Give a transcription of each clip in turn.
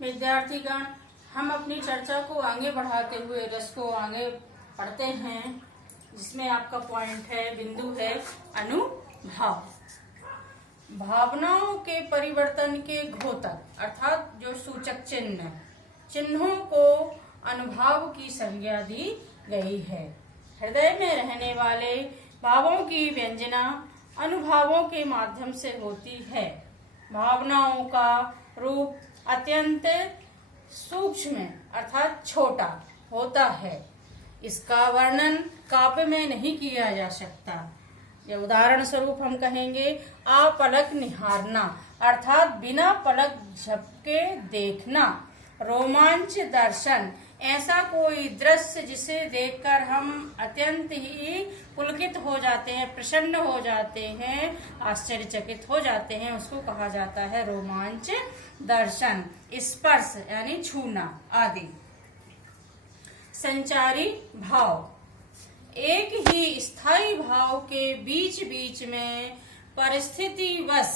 विद्यार्थीगण, हम अपनी चर्चा को आगे बढ़ाते हुए रस को आगे पढ़ते हैं, जिसमें आपका पॉइंट है, बिंदु है अनुभाव। भावनाओं के परिवर्तन के घोतक अर्थात जो सूचक चिन्हों को अनुभाव की संज्ञा दी गई है। हृदय में रहने वाले भावों की व्यंजना अनुभावों के माध्यम से होती है। भावनाओं का रूप अत्यंत सूक्ष्म अर्थात छोटा होता है। इसका वर्णन काव्य में नहीं किया जा सकता। ये उदाहरण स्वरूप हम कहेंगे अपलक निहारना अर्थात बिना पलक झपके देखना, रोमांच दर्शन ऐसा कोई दृश्य जिसे देखकर हम अत्यंत ही पुलकित हो जाते हैं, प्रसन्न हो जाते हैं, आश्चर्यचकित हो जाते हैं, उसको कहा जाता है रोमांच दर्शन। स्पर्श यानी छूना आदि। संचारी भाव एक ही स्थायी भाव के बीच बीच में परिस्थितिवश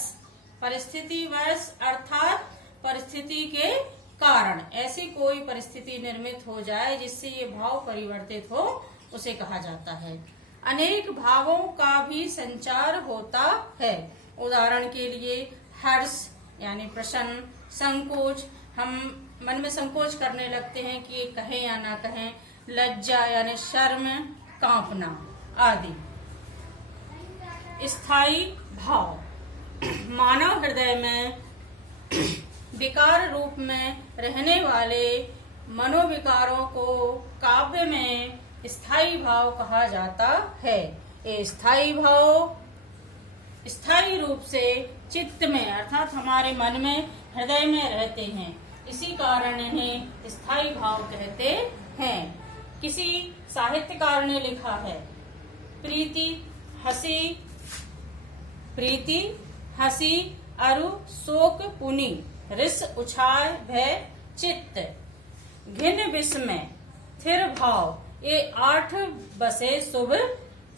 अर्थात परिस्थिति के कारण ऐसी कोई परिस्थिति निर्मित हो जाए जिससे ये भाव परिवर्तित हो, उसे कहा जाता है। अनेक भावों का भी संचार होता है। उदाहरण के लिए हर्ष यानी प्रसन्न, संकोच, हम मन में संकोच करने लगते हैं कि ये कहें या ना कहें, लज्जा यानी शर्म, कांपना आदि। स्थायी भाव मानव हृदय में विकार रूप में रहने वाले मनोविकारों को काव्य में स्थायी भाव कहा जाता है। ये स्थायी भाव स्थायी रूप से चित्त में अर्थात हमारे मन में, हृदय में रहते हैं, इसी कारण इन्हें स्थायी भाव कहते हैं। किसी साहित्यकार ने लिखा है, प्रीति हसी अरु शोक पुनि, रिस उछाय भय चित्त, घिन विस्मय थिर भाव, ये 8 बसे शुभ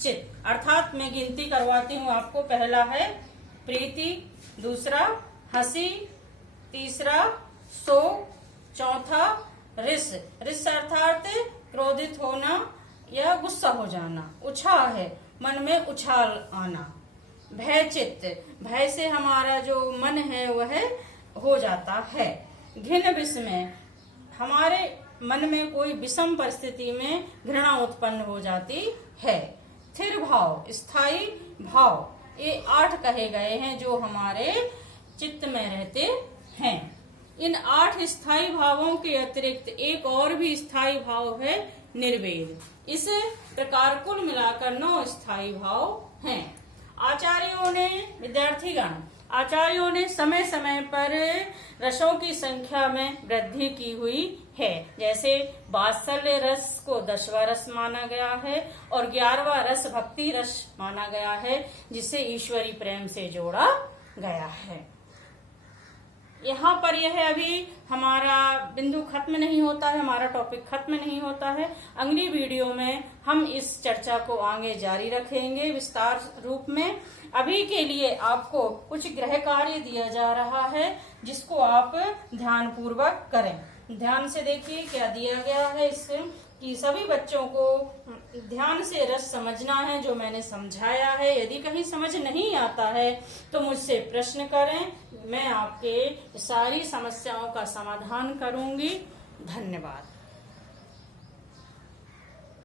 चित्त। अर्थात मैं गिनती करवाती हूँ आपको। पहला है प्रीति, दूसरा हंसी, तीसरा शोक, चौथा रिस अर्थात क्रोधित होना या गुस्सा हो जाना, उछाल है मन में उछाल आना, भय चित्त, भय से हमारा जो मन है वह हो जाता है, घिन विस्मय, हमारे मन में कोई विषम परिस्थिति में घृणा उत्पन्न हो जाती है, स्थिर भाव, स्थायी भाव, ये 8 कहे गए हैं जो हमारे चित्त में रहते हैं। इन 8 स्थायी भावों के अतिरिक्त एक और भी स्थायी भाव है निर्वेद। इस प्रकार कुल मिलाकर 9 स्थायी भाव हैं। आचार्यों ने समय समय पर रसों की संख्या में वृद्धि की हुई है। जैसे वात्सल्य रस को 10वां रस माना गया है और 11वां रस भक्ति रस माना गया है, जिसे ईश्वरी प्रेम से जोड़ा गया है। यहाँ पर यह अभी हमारा बिंदु खत्म नहीं होता है, हमारा टॉपिक खत्म नहीं होता है। अगली वीडियो में हम इस चर्चा को आगे जारी रखेंगे विस्तार रूप में। अभी के लिए आपको कुछ गृह कार्य दिया जा रहा है, जिसको आप ध्यान पूर्वक करें। ध्यान से देखिए क्या दिया गया है इससे, कि सभी बच्चों को ध्यान से रस समझना है जो मैंने समझाया है। यदि कहीं समझ नहीं आता है तो मुझसे प्रश्न करें, मैं आपके सारी समस्याओं का समाधान करूंगी। धन्यवाद।